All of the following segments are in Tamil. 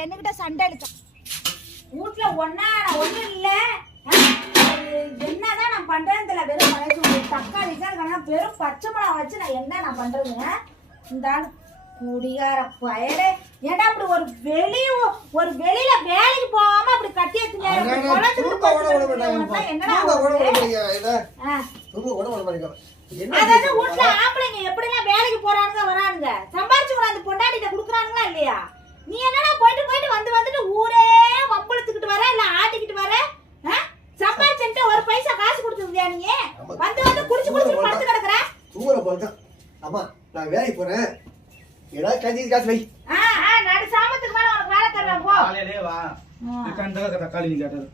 என்கிட்ட சண்டை இழுக்க வீட்ல ஒன்னா ஒண்ணு இல்ல. ஆ? என்னதான் நான் பண்றேன்னு தெரியல. வெறும் மலைச்சு தக்காளி தான் வெறும் பச்சை மிளகா வச்சு நான் என்ன நான் பண்றதுங்க இந்த ஆளு குடிகார பயலே. ஏன்டா அப்படி ஒரு வெளி ஒரு வெளியில வேலைக்கு போகாம அப்படி கட்டி அதாவது? வீட்ல ஆம்பளைங்க எப்படிலாம் வேலைக்கு போறானுங்க வரானுங்க? சம்பாரிச்சு கொண்டாந்து பொண்டாட்டிட்ட குடுக்குறானுங்களா இல்லையா? நீ என்னடா போயிட்டு போயிட்டு வந்து வந்துட்டு ஊரே வம்பளுத்துக்கிட்டு வர இல்ல ஆட்டிக்கிட்டு வர? ஆ? சம்பாரிச்சுட்டு ஒரு பைசா காசு கொடுத்துருக்கியா நீ. வந்து வந்து குடிச்சு குடிச்சு படுத்து கிடக்குற. தூங்குற போலதான். அம்மா, நான் வேலைக்கு போறேன். ஏதாவது கஞ்சி காசு வை. ஆ, ஆ, நடு சாமத்துக்கு மேல உனக்கு வேலை தருவேன் போ. காலையிலே வா. கண்டக தக்காளி நீ கேட்டது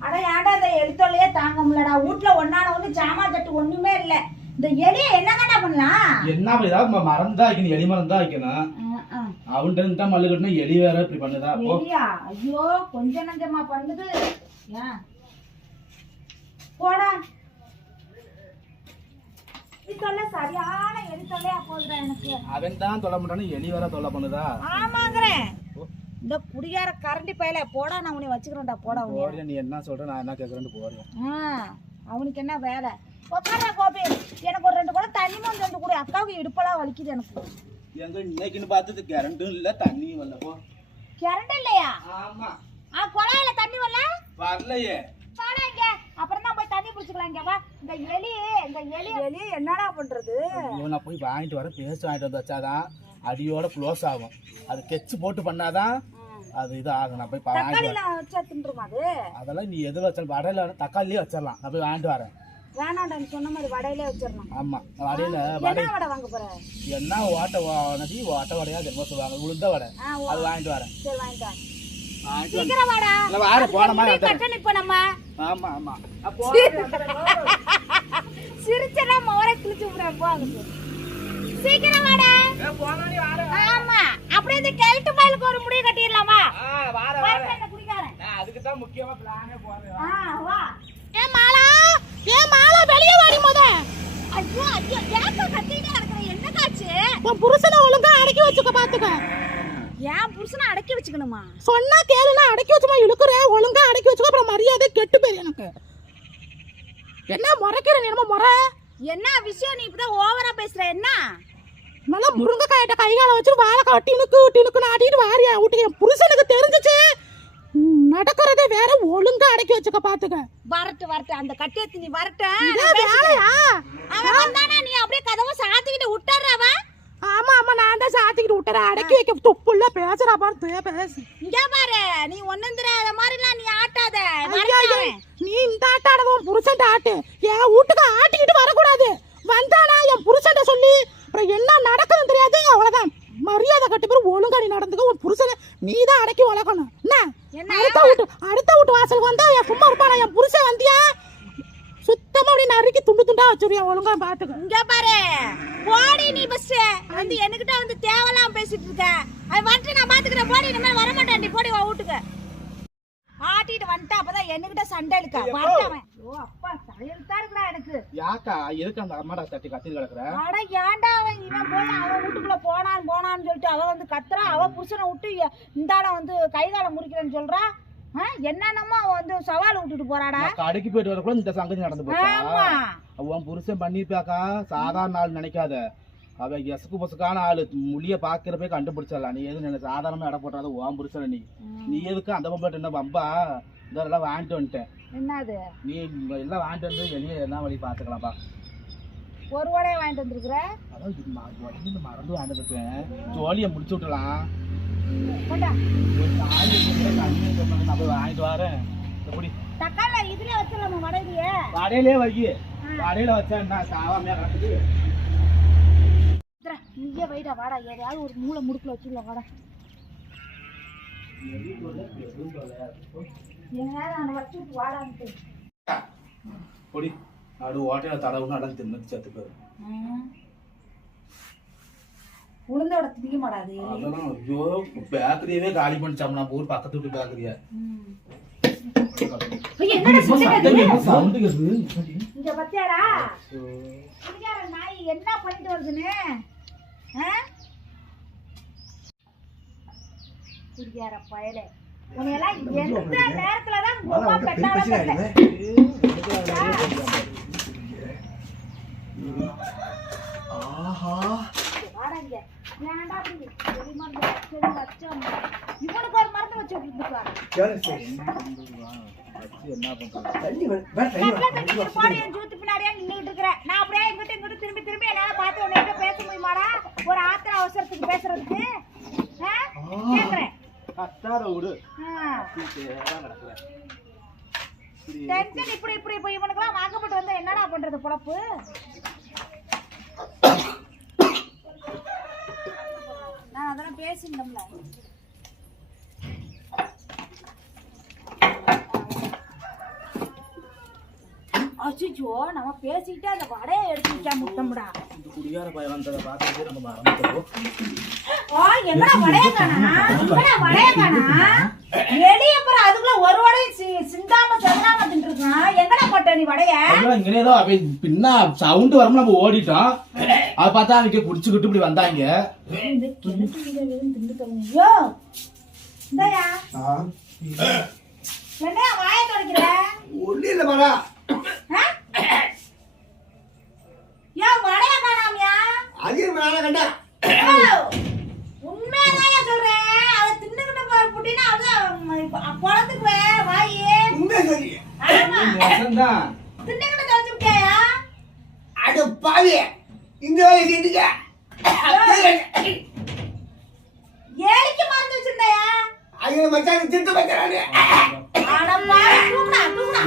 அட ஏன்டா இந்த எழுத்தொல்லையே தாங்க முடியலடா. வீட்ல ஒன்னான ஒண்ணு சாமான் தட்டு ஒண்ணுமே இல்ல. இந்த எலிய என்னங்கடா பண்ணலாம்? என்ன ஏதாவது ம- மறந்தா வைக்கணும் எலி மறந்தா வைக்கணும். அவன்கிட்ட தான் மல்லு கட்டினா எலி வேற இப்படி பண்ணுதா? போ. எலியா? ஐயோ கொஞ்ச நஞ்சமா பண்ணுது. ஏன் போடா. தொல்லை சரியான எலி தொல்லையா போகுதுடா எனக்கு. அவன் தான் தொல்லை பண்றானு எலி வேற தொல்லை பண்ணுதா? ஆமாங்கிறேன். இந்த குடியார கரண்டி பையில போடா நான் உன்னை வச்சுக்கிறேன்டா போடா உன்னை நீ என்ன சொல்ற நான் என்ன கேக்குறேன்னு போறேன் ஆ அவனுக்கு என்ன வேலை? உட்காரா கோபி. எனக்கு ஒரு ரெண்டு குடம் தண்ணி ரெண்டு கூட. அக்காவுக்கு இடுப்பெல்லாம் வலிக்குது எனக்கு. எங்க இன்னைக்குன்னு பார்த்தது கரண்டும் இல்ல தண்ணியும் வரல போ. கரண்ட் இல்லையா? ஆமா. ஆ குழாயில தண்ணி வரல? வரலையே. வாடா இங்க. அப்புறம் தான் போய் தண்ணி பிடிச்சிக்கலாம் இங்க வா. இந்த எலி இந்த எலி. எலி என்னடா பண்றது? நான் போய் வாங்கிட்டு வரேன். பேஸ்ட் வாங்கிட்டு வந்து வச்சாதான் அடியோட க்ளோஸ் ஆகும். அது கெச்சு போட்டு பண்ணாதான் அது இது ஆகும். நான் போய் தக்காளிலாம் வச்சா தின்றுமா அது? அதெல்லாம் நீ எது வச்சாலும் வடையில தக்காளியே வச்சிடலாம். நான் போய் வாங்கிட்டு வரேன். வேணாம்டா நீ சொன்ன மாதிரி வடையிலே வச்சிடணும். ஆமா வடையில வடை. என்ன வடை வாங்க போற? என்ன ஓட்ட நதி ஓட்ட வடையா தெரியுமா சொல்லுவாங்க. உளுந்த வடை. அது வாங்கிட்டு வரேன். சரி வாங்கிட்டா சீக்கிரம் வாடா. போன மாதிரி வந்துடுறேன். கட்ட நிப்ப நம்ம. ஆமா ஆமா. அப்போ சிரிச்சனா மோரை கிழிச்சு விடுறேன் போ அங்கிட்டு. சீக்கிரம் வாடா. ஆமா. அப்படியே இந்த கெல்ட்டு பயலுக்கு ஒரு முடிவு கட்டிடலாமா? வரட்டும் இந்த குடிகாரன் அதுக்கு தான் முக்கியமா பிளானே போறேன் ஆ, வா. ஏ மாலா ஏ மாலா வெளிய வாடி முத ஐயோ ஐயோ ஏக்க கத்திட்டே இருக்கிற என்ன காச்சு உன் புருஷனை ஒழுங்கா அடக்கி வச்சுக்க பாத்துக்க. ஏன் புருஷனை அடக்கி வச்சுக்கணுமா? சொன்னா கேளுனா அடக்கி வச்சுமா இழுக்குற. ஒழுங்கா அடக்கி வச்சுக்க அப்புறம் மரியாதை கெட்டு போயிரு எனக்கு. என்ன முறைக்கிற என்னமோ முறை? என்ன விஷயம் நீ இப்பதான் ஓவரா பேசுற? என்ன? நல்லா முருங்கைக்காயிட்ட கை காலை வச்சு வாழை காட்டி இனுக்கு டினுக்கு ஆட்டிட்டு வாரியா வீட்டுக்கு என் புருஷனுக்கு தெரிஞ்சுச்சு ம், வேற ஒழுங்கா அடக்கி வச்சுக்க பாத்துக்க. வரட்டு வரட்டு. அந்த கட்டியத்து நீ வரட்டு. அவன் வந்தானா? நீ அப்படியே கதவை சாத்திக்கிட்டு விட்டுற அவன் ஆமா ஆமா நான் தான் சாத்திக்கிட்டு விட்டுறேன் அடக்கி வைக்க துப்புள்ள பேசுறா பாரு பேசு. இங்க பாரு நீ ஒண்ணும் தெரியாத மாதிரிலாம் நீ ஆட்டாத. நீ இந்த ஆட்டாடவும் உன் புருஷன்ட்ட ஆட்டு. என் வீட்டுக்கு ஆட்டிக்கிட்டு வரக்கூடாது. வந்தானா என் புருஷன்ட்ட சொல்லி. அப்புறம் என்ன நடக்குதுன்னு தெரியாது அவ்வளவுதான் மரியாதை கட்டு பேர் ஒழுங்கா நீ நடந்துக்க உன் புருஷனை நீ தான் அடக்கி வளர்க்கணும். என்ன? சும்மா இருப்பானா என் புருஷன் வந்தியா? சுத்தமா அப்படி நறுக்கி துண்டு துண்டா வச்சிருவியா ஒழுங்கா பாத்துக்க இங்க பாரு. போடி நீ பஸ் வந்து என்கிட்ட வந்து தேவலாம் பேசிட்டு இருக்க. அது வந்துட்டு நான் பாத்துக்கிறேன். போடி இனிமேல் வர மாட்டேன் நீ. போடி வா வீட்டுக்கு. ஆட்டிட்டு வந்துட்டா அப்பதான் என்கிட்ட சண்டை இழுக்க. வரட்டவன் ஓ அப்பா தலையெழுத்தா இருக்குடா எனக்கு. யாக்கா எதுக்கு அந்த அம்மாடா தட்டி கத்திட்டு கிடக்குற? அட ஏன்டா அவன் இவன் போய் அவன் வீட்டுக்குள்ள போனான் போனான்னு சொல்லிட்டு அவ வந்து கத்துறா அவ புருஷனை விட்டு எ- இந்தாட வந்து கை காலை முறிக்கிறேன்னு சொல்றா. என்னென்னமோ அவன் வந்து சவால் விட்டுட்டு போறாடா. கடைக்கு போயிட்டு வரக்குள்ள இந்த சங்கதி நடந்து போச்சா? உன் புருஷன் பண்ணிருப்பாக்கா சாதாரண ஆள் நினைக்காத. அவ எசுக்கு பொசுக்கான ஆளு. முடிய பாக்குறப்ப கண்டுபிடிச்சிடலாம். நீ எது நினை சாதாரணமா இடம் போட்டாத உன் புருஷன் நீ. நீ எதுக்கு அந்த பொம்பளை என்ன பம்பா? இதெல்லாம் வாங்கிட்டு வந்துட்டேன். என்னது? நீ எல்லாம் வாங்கிட்டு வந்து வெளியே என்ன வழி பாத்துக்கலாம்ப்பா ஒரு வடையை வாங்கிட்டு வந்திருக்கிற? அதான் மறந்து வாங்கிட்டு ஜோலியை முடிச்சு விட்டுலாம் வரேன் எப்படி தக்காளி இதுல வச்சிடலாமா வடையிலேயே? வடையிலே வை வடையில வச்சா என்ன சாவாமையா கிடக்குது? இங்கே வைடா வாடா. எதையாவது ஒரு மூளை முடுக்குல வச்சுக்கலாம் வாடா. பொடி. நடு ஓட்டையில தடவுன்னு அடம் தின்னு செத்துக்கு உளுந்தோட திங்க அதெல்லாம் ஐயோ பேக்கரியவே காலி பண்ணிச்சாம் நம்ம ஊர் பக்கத்து வீட்டு பேக்கரிய. இங்க பத்தியாடா? நாய் என்ன பண்ணிட்டு வருதுன்னு? குடிக்கார பயலே. உன்னையெல்லாம் எந்த நேரத்துல தான் வர உமா விட்டு பெரிய பெற்றாலும் பிரச்சனை தெரியல ஆயிடுமே. ஆஹா. வாடங்க ஏன்டா அப்படி செடி மருந்து செடி வச்சோம் இவனுக்கு ஒரு மருந்து வச்சு விட்டுருக்காரு கேளு சரி. வச்சு என்ன பண்றது தண்ணி வே- வேற தண்ணி கட்டில வேணும். தண்ணி போடு என் ஜூத்து பின்னாடியே நின்னுகிட்டு இருக்கிறேன் நான் அப்படியே இங்கிட்டு இங்கிட்டு திரும்பி திரும்பி என்னால பார்த்து உன்கிட்ட பேச முடியுமாடா? ஒரு ஆத்திர அவசரத்துக்கு பேசுறதுக்கு. ஆ? கேக்குறேன். கத்தார விடு. டென்ஷன் இப்படி இப்படி இப்ப இவனுக்கெல்லாம் வாங்கப்பட்டு வந்தா என்னடா பண்றது பொழப்பு? அதெல்லாம் பேசியிருந்தோம்ல அச்சிச்சோ நம்ம பேசிக்கிட்டே அந்த வடையை எடுத்து வைக்காம முட்டமுடா குடியார பையன் வந்ததை பார்த்துட்டு நம்ம மறந்துட்டோம். ஆ எங்கடா வடைய காணா எங்கடா வடைய காணா வெளிய அப்புறம் அதுக்குள்ள ஒரு வடை சி- சிந்தாம சதனாம தின்றுருக்கான் எங்கடா போட்ட நீ வடைய அப்புறம் இங்கே ஏதோ அப்ப பின்ன சவுண்டு வரும் நம்ம ஓடிட்டோம். அதை பார்த்தா அவங்க குடிச்சுக்கிட்டு இப்படி வந்தாங்க. என்னையா வாயை துடைக்கிற ஒண்ணும் இல்ல மாடா. ஆ? ஏன் வடைய காணாமியா? அதையும் நானா கண்டா. உண்மையாதாயா சொல்றேன். அதை தின்னுக்கிட்டு போற புட்டினா அது குளத்துக்கு வாயி. உண்மையை சொல்றீங்க. தின்னுக்கிட்டு தொலைச்சு விட்டியாயா அட பாவி. இந்த வேலையை செஞ்சுக்க. ஏழைக்கு மறந்து வச்சிருந்தாயா ஐயோ மச்சான் திருத்த வைக்கிறானே அட பாவி, தூக்குடா, தூக்குடா.